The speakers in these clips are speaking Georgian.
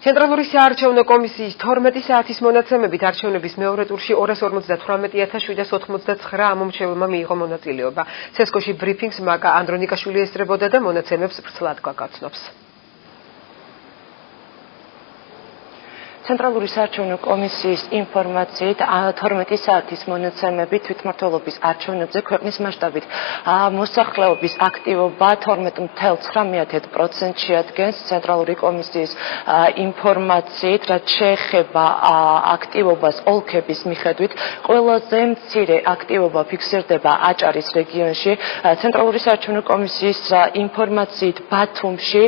ცენტრალური საარჩევნო კომისიის 12 საათის მონაცემებით არჩევნების მეორე ტურში 258,789 ამომრჩეველმა მიიღო მონაწილეობა. ცესკოში ბრიფინგს მაკა ანდრონიკაშვილი ესწრებოდა და მონაცემებს ვრცლად გაგაცნობს. ცენტრალური საარჩევნო კომისიის ინფორმაციით 12 საათის მონაცემებით თვითმმართველობის არჩევნებზე ქვეყნის მასშტაბით მოსახლეობის აქტივობა 12.9% შეადგენს. ცენტრალური კომისიის ინფორმაციით, რაც შეეხება აქტივობას ოლქების მიხედვით, ყველაზე მცირე აქტივობა ფიქსირდება აჭარის რეგიონში. ცენტრალური საარჩევნო კომისიის ინფორმაციით ბათუმში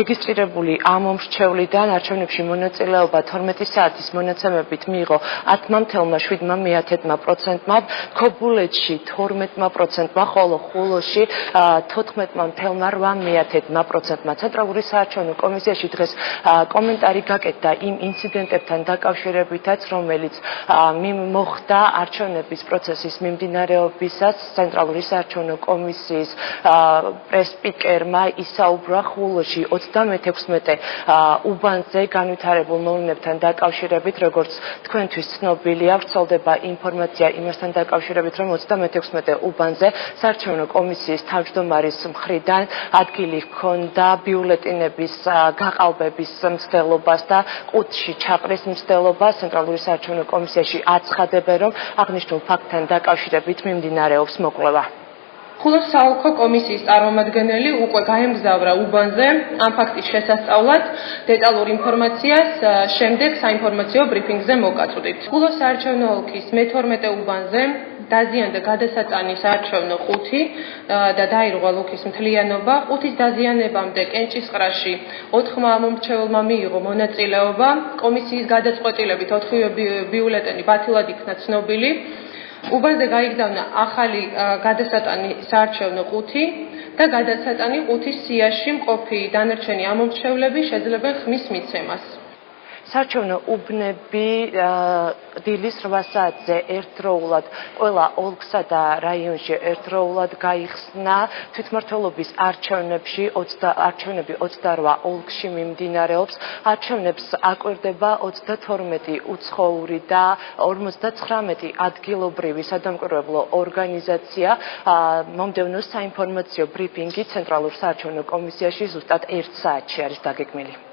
რეგისტრირებული ამომრჩევლიდან არჩევნებში მონაწილეობა 12 საათის მონაცემებით მიიღო 10.7%, ქობულეთში 12%, ხოლო ხულოში 14.8%. ცენტრალური საარჩევნო კომისიაში დღეს კომენტარი გაკეთდა იმ ინციდენტებთან დაკავშირებითაც, რომელიც მოხდა არჩევნების პროცესის მიმდინარეობისას. ცენტრალური საარჩევნო კომისიის პრესპიკერმა ისაუბრა ხულოში 36 უბანზე განვითარებულ მოვლენებთან დაკავშირებით, როგორც თქვენთვის ცნობილია, ვრცელდება ინფორმაცია იმასთან დაკავშირებით, რომ 36 უბანზე საარჩევნო კომისიის თავმჯდომარის მხრიდან ადგილი ჰქონდა ბიულეტენების გაყალბების მცდელობას და ყუთში ჩაყრის მცდელობას. ცენტრალური საარჩევნო კომისიაში აცხადებენ, რომ აღნიშნულ ფაქტთან დაკავშირებით მიმდინარეობს მოკვლევა. ხულოს საოლქო კომისიის წარმომადგენელი უკვე გაემგზავრა უბანზე ამ ფაქტის შესასწავლად. დეტალურ ინფორმაციას შემდეგ საინფორმაციო ბრიფინგზე მოგაწვდით. ხულოს საარჩევნო ოლქის მე-12 უბანზე დაზიანდა გადასატანი საარჩევნო ყუთი და დაირღვა ლოქის მთლიანობა. ყუთის დაზიანებამდე კენჭისყრაში 4 ამომრჩეველმა მიიღო მონაწილეობა. კომისიის გადაწყვეტილებით 4 ბიულეტენი ბათილად იქნა ცნობილი. უბანზე გაიგზავნა ახალი გადასატანი საარჩევნო ყუთი და გადასატანი ყუთის სიაში მყოფი დანარჩენი ამომრჩევლები შეძლებენ ხმის მიცემას. საარჩევნო უბნები დილის 8 საათზე ერთდროულად ყველა ოლქსა და რაიონში ერთდროულად გაიხსნა. თვითმმართველობის არჩევნები 28 ოლქში მიმდინარეობს. არჩევნებს აკვირდება 32 უცხოური და 59 ადგილობრივი სადამკვირვებლო ორგანიზაცია. მომდევნო საინფორმაციო ბრიფინგი ცენტრალურ საარჩევნო კომისიაში ზუსტად 1 საათში არის დაგეგმილი.